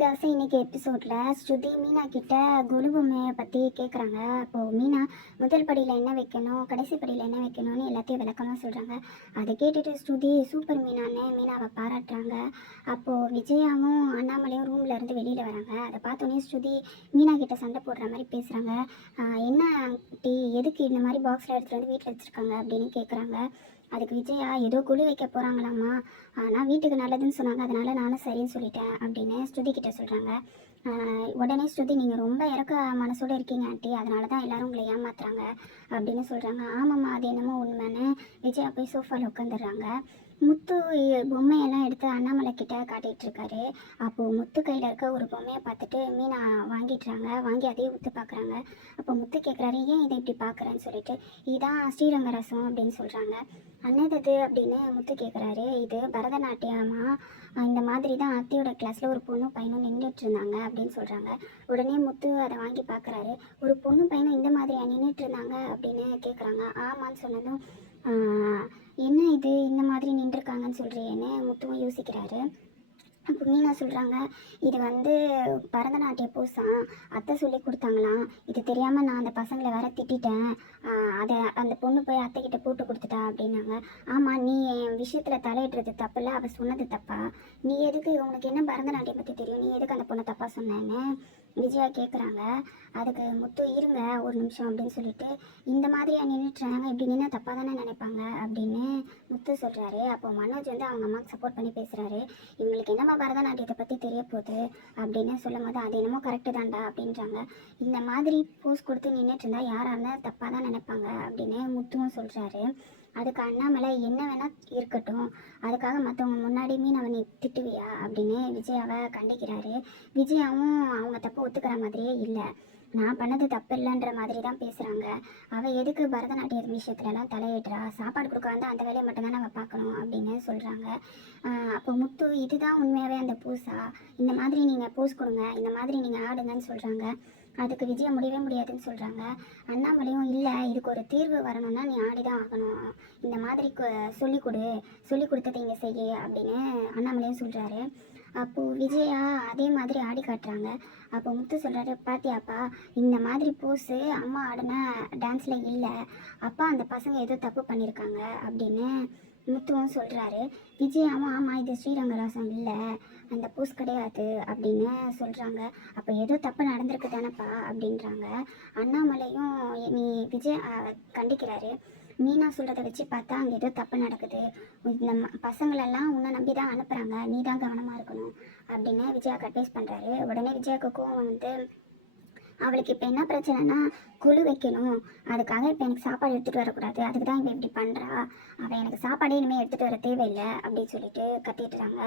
அட்டகாசம் இன்னைக்கு எபிசோடில் ஸ்ருதி மீனா கிட்ட கொலு பொம்மையை பற்றி கேட்குறாங்க. அப்போது மீனா முதல் படியில் என்ன வைக்கணும், கடைசி படியில் என்ன வைக்கணும்னு எல்லாத்தையும் விளக்கமாக சொல்கிறாங்க. அதை கேட்டுட்டு ஸ்ருதி சூப்பர் மீனான்னு மீனாவை பாராட்டுறாங்க. அப்போது விஜயாவும் அண்ணாமலையும் ரூமில் இருந்து வெளியில் வராங்க. அதை பார்த்தோன்னே ஸ்ருதி மீனா கிட்ட சண்டை போடுற மாதிரி பேசுகிறாங்க. என்ன ஆண்டி, எதுக்கு இந்த மாதிரி பாக்ஸில் எடுத்துகிட்டு வந்து வீட்டில் வச்சுருக்காங்க அப்படின்னு கேட்குறாங்க. அதுக்கு விஜயா ஏதோ குழு வைக்க போகிறாங்களாம்மா, ஆனால் வீட்டுக்கு நல்லதுன்னு சொன்னாங்க, அதனால் நானும் சரின்னு சொல்லிட்டேன் அப்படின்னு ஸ்ருதி கிட்ட சொல்கிறாங்க. உடனே ஸ்ருதி, நீங்கள் ரொம்ப இறக்க மனசோடு இருக்கீங்க ஆண்டி, அதனால தான் எல்லோரும் உங்களை ஏமாத்துறாங்க அப்படின்னு சொல்கிறாங்க. ஆமாம்மா, அது என்னமோ உண்மைன்னு விஜயா போய் சோஃபாவில் உட்காந்துடுறாங்க. முத்து பொம்மையெல்லாம் எடுத்து அண்ணாமலை கிட்ட காட்டிகிட்டு இருக்காரு. அப்போது முத்து கையில் இருக்க ஒரு பொம்மையை பார்த்துட்டு மீனா வாங்கிடுறாங்க. வாங்கி அதையும் முத்து பார்க்குறாங்க. அப்போ முத்து கேட்குறாரு, ஏன் இதை இப்படி பார்க்குறேன்னு சொல்லிட்டு. இதான் ஸ்ரீரங்க ரசம் அப்படின்னு சொல்கிறாங்க. அன்னது அப்படின்னு முத்து கேட்குறாரு. இது பரதநாட்டியமா, இந்த மாதிரி தான் அத்தையோட கிளாஸில் ஒரு பொண்ணு பையனும் நின்றுட்டு இருந்தாங்க அப்படின்னு சொல்கிறாங்க. உடனே முத்து அதை வாங்கி பார்க்குறாரு. ஒரு பொண்ணு பையனும் இந்த மாதிரியா நின்றுட்டு இருந்தாங்க அப்படின்னு கேட்குறாங்க. ஆமான்னு சொன்னதும் என்ன இது இந்த மாதிரி நின்றுருக்காங்கன்னு சொல்கிறேன்னு முத்துவும் யோசிக்கிறாரு. அப்போ மீனா சொல்கிறாங்க, இது பரதநாட்டிய போஸாம், அத்தை சொல்லி கொடுத்தாங்களாம். இது தெரியாமல் நான் அந்த பசங்களை வேற திட்டேன். அதை அந்த பொண்ணு போய் அத்தைக்கிட்ட போட்டு கொடுத்துட்டா அப்படின்னாங்க. ஆமாம், நீ என் விஷயத்தில் தலையிடுறது தப்பில்ல, அவள் சொன்னது தப்பா? நீ எதுக்கு, உனக்கு என்ன பரதநாட்டியம் பற்றி தெரியும், நீ எதுக்கு அந்த பொண்ணை தப்பாக சொன்னேன்னு விஜயா கேட்குறாங்க. அதுக்கு முத்து, இருங்க ஒரு நிமிஷம் அப்படின்னு சொல்லிட்டு, இந்த மாதிரியா நின்றுட்டுறாங்க, இப்படி நின்னா தப்பாக தானே நினைப்பாங்க அப்படின்னு முத்து சொல்கிறாரு. அப்போ மனோஜ் அவங்க அம்மாவுக்கு சப்போர்ட் பண்ணி பேசுகிறாரு. இவங்களுக்கு என்னம்மா பரதநாட்டியத்தை பற்றி தெரிய போகுது அப்படின்னு சொல்லும் போது, அது என்னமோ கரெக்டு தான்டா அப்படின்றாங்க. இந்த மாதிரி போஸ் கொடுத்து நின்றுட்டு இருந்தால் யாராக இருந்தால் தப்பாக தான் நினைப்பாங்க அப்படின்னு முத்துவும் சொல்கிறாரு. அதுக்கு அண்ணாமலை, என்ன வேணால் இருக்கட்டும், அதுக்காக மற்றவங்க முன்னாடி அவனை திட்டுவியா அப்படின்னு விஜயாவை கண்டிக்கிறாரு. விஜயாவும் அவங்க தப்பு ஒத்துக்கிற மாதிரியே இல்லை, நான் பண்ணது தப்பு இல்லைன்ற மாதிரி தான் பேசுகிறாங்க. அவள் எதுக்கு பரதநாட்டிய விஷயத்துலலாம் தலையிடுறா, சாப்பாடு கொடுக்க வந்து அந்த வேலையை மட்டும்தான் நம்ம பார்க்கணும் அப்படின்னு சொல்கிறாங்க. அப்போ முத்து, இதுதான் உண்மையாகவே அந்த பூசா, இந்த மாதிரி நீங்கள் போஸ் கொடுங்க, இந்த மாதிரி நீங்கள் ஆடுங்கன்னு சொல்கிறாங்க. அதுக்கு விஜயா முடியவே முடியாதுன்னு சொல்கிறாங்க. அண்ணாமலையும், இல்லை இதுக்கு ஒரு தீர்வு வரணும்னா நீ ஆடிதான் ஆகணும், இந்த மாதிரி சொல்லி கொடுத்ததை இங்கே செய்ய அப்படின்னு அண்ணாமலையும் சொல்கிறாரு. அப்போது விஜயா அதே மாதிரி ஆடி காட்டுறாங்க. அப்போ முத்து சொல்கிறாரு, பாத்தியாப்பா, இந்த மாதிரி போஸு அம்மா ஆடின டான்ஸில் இல்லை, அப்பா அந்த பசங்க ஏதோ தப்பு பண்ணியிருக்காங்க அப்படின்னு முத்துவும் சொல்கிறாரு. விஜயாவும், ஆமாம் இது ஸ்ரீரங்கராசம் இல்லை, அந்த போஸ் கிடையாது அப்படின்னு சொல்கிறாங்க. அப்போ ஏதோ தப்பு நடந்திருக்கு தானேப்பா அப்படின்றாங்க. அண்ணாமலையும் நீ விஜய் கண்டிக்கிறாரு. மீனா சொல்கிறத வச்சு பார்த்தா அங்கே ஏதோ தப்பு நடக்குது, இந்த பசங்களெல்லாம் உன்னை நம்பி தான் அனுப்புகிறாங்க, நீ தான் கவனமாக இருக்கணும் அப்படின்னு விஜயாவுக்கு அட்வைஸ் பண்ணுறாரு. உடனே விஜயாவுக்கு கோவம் அவளுக்கு இப்போ என்ன பிரச்சனைனா குழு வைக்கணும், அதுக்காக இப்போ எனக்கு சாப்பாடு எடுத்துகிட்டு வரக்கூடாது, அதுக்கு தான் இவன் இப்படி பண்ணுறா, அவள் எனக்கு சாப்பாடே இனிமேல் எடுத்துகிட்டு வர தேவையில்லை அப்படின்னு சொல்லிட்டு கத்திட்டுறாங்க.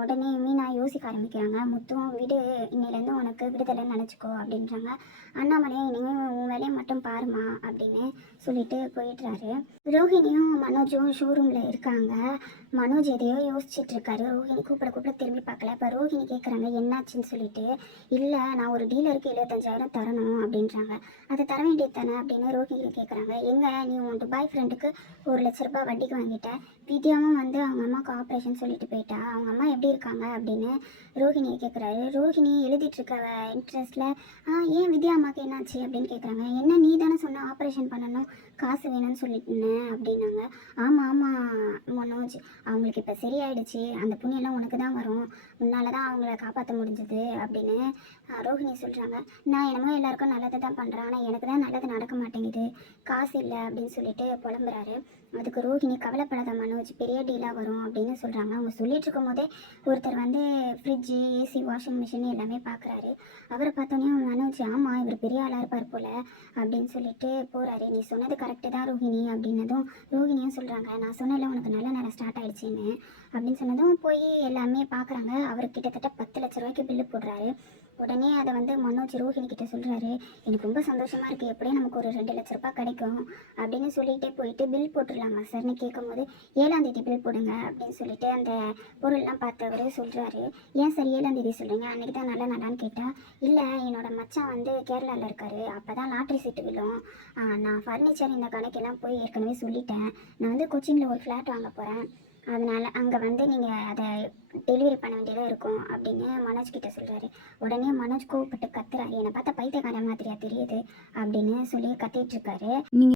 உடனே மீனா யோசிக்க ஆரம்பிக்கிறாங்க. முத்துவும், விடு, இன்னிலேருந்து உனக்கு விடுதலைன்னு நினச்சிக்கோ அப்படின்றாங்க. அண்ணாமலையும், இனிமேல் உன் வேலையை மட்டும் பாருமா அப்படின்னு சொல்லிட்டு போயிடுறாரு. ரோஹிணியும் மனோஜும் ஷோரூமில் இருக்காங்க. மனோஜ் எதையோ யோசிச்சுட்டு இருக்காரு. ரோஹிணி கூப்பிட திரும்பி பார்க்கல. இப்போ ரோஹிணி கேட்குறாங்க, என்னாச்சுன்னு சொல்லிட்டு. இல்லை, நான் ஒரு டீலருக்கு 75,000 தரணும் அப்படின்றாங்க. அதை தர வேண்டியது தானே அப்படின்னு ரோஹிணி கேட்குறாங்க. எங்கே, நீ உன் துபாய் ஃப்ரெண்டுக்கு 1,00,000 ரூபாய் வட்டிக்கு வாங்கிட்ட, வித்யாவும் அவங்க அம்மாவுக்கு ஆப்ரேஷன் சொல்லிட்டு போயிட்டா, அவங்க அம்மா எப்படி இருக்காங்க அப்படின்னு ரோஹிணியை கேட்குறாரு. ரோஹிணி எழுதிட்டுருக்க இன்ட்ரெஸ்ட்டில், ஏன் வித்யா அம்மாவுக்கு என்னாச்சு அப்படின்னு கேட்குறாங்க. என்ன, நீ தானே சொன்ன ஆப்ரேஷன் பண்ணணும், காசு வேணும்னு சொல்லிட்டேன் அப்படின்னாங்க. ஆமாம் மனோஜ், அவங்களுக்கு இப்போ சரியாயிடுச்சு, அந்த புண்ணியெல்லாம் உனக்கு தான் வரும், உன்னால தான் அவங்கள காப்பாற்ற முடிஞ்சுது அப்படின்னு ரோஹிணி சொல்கிறாங்க. நான் என்னமோ எல்லாருக்கும் நல்லதை தான் பண்ணுறேன், ஆனால் எனக்கு தான் நல்லது நடக்க மாட்டேங்குது, காசு இல்லை அப்படின்னு சொல்லிட்டு புலம்புறாரு. அதுக்கு ரோஹிணி, கவலைப்படாத மனோஜ், பெரிய டீலாக வரும் அப்படின்னு சொல்கிறாங்க. அவங்க சொல்லிட்டு இருக்கும் போதே ஒருத்தர் ஃப்ரிட்ஜு, ஏசி, வாஷிங் மிஷின் எல்லாமே பார்க்குறாரு. அவரை பார்த்தோன்னே மனோஜ், ஆமாம் இவர் பெரிய ஆளாக இருப்பார் போல் அப்படின்னு சொல்லிட்டு போகிறாரு. நீ சொன்னது கரெக்டு தான் ரோஹிணி அப்படின்னதும் ரோஹிணியும் சொல்கிறாங்க, நான் சொன்னல உனக்கு நல்ல நேரம் ஸ்டார்ட் ஆகிடுச்சின்னு அப்படின்னு சொன்னதும் போய் எல்லாமே பார்க்குறாங்க. அவர் கிட்டத்தட்ட 10,00,000 ரூபாய்க்கு பில்லு போடுறாரு. உடனே அதை மனோஜ் ரோஹிணி கிட்ட சொல்கிறாரு, எனக்கு ரொம்ப சந்தோஷமாக இருக்குது, எப்படியும் நமக்கு ஒரு 2,00,000 ரூபாய் கிடைக்கும் அப்படின்னு சொல்லிகிட்டே போயிட்டு, பில் போட்டுடலாமா சார்னு கேட்கும்போது, 7ஆம் தேதி பில் போடுங்க அப்படின்னு சொல்லிட்டு அந்த பொருள்லாம் பார்த்தவர் சொல்கிறாரு. ஏன் சார் 7ஆம் தேதி சொல்கிறீங்க, அன்றைக்கி தான் நல்ல நல்லான்னு கேட்டால், இல்லை என்னோடய மச்சான் கேரளாவில் இருக்கார், அப்போ தான் லாட்ரி சீட்டு விழும், நான் ஃபர்னிச்சர் இந்த கணக்கெல்லாம் போய் ஏற்கனவே சொல்லிட்டேன், நான் கொச்சினில் ஒரு ஃப்ளாட் வாங்க போகிறேன், அதனால அங்கே வந்து நீங்கள் அதை டெலிவரி பண்ண வேண்டியதாக இருக்கும் அப்படின்னு மனோஜ் கிட்ட சொல்கிறாரு. உடனே மனோஜ் கோவப்பட்டு கத்துறாரு, என்னை பார்த்தா பைத்தியக்கார மாதிரியா தெரியுது அப்படின்னு சொல்லி கத்திட்டு இருக்காரு. நீங்க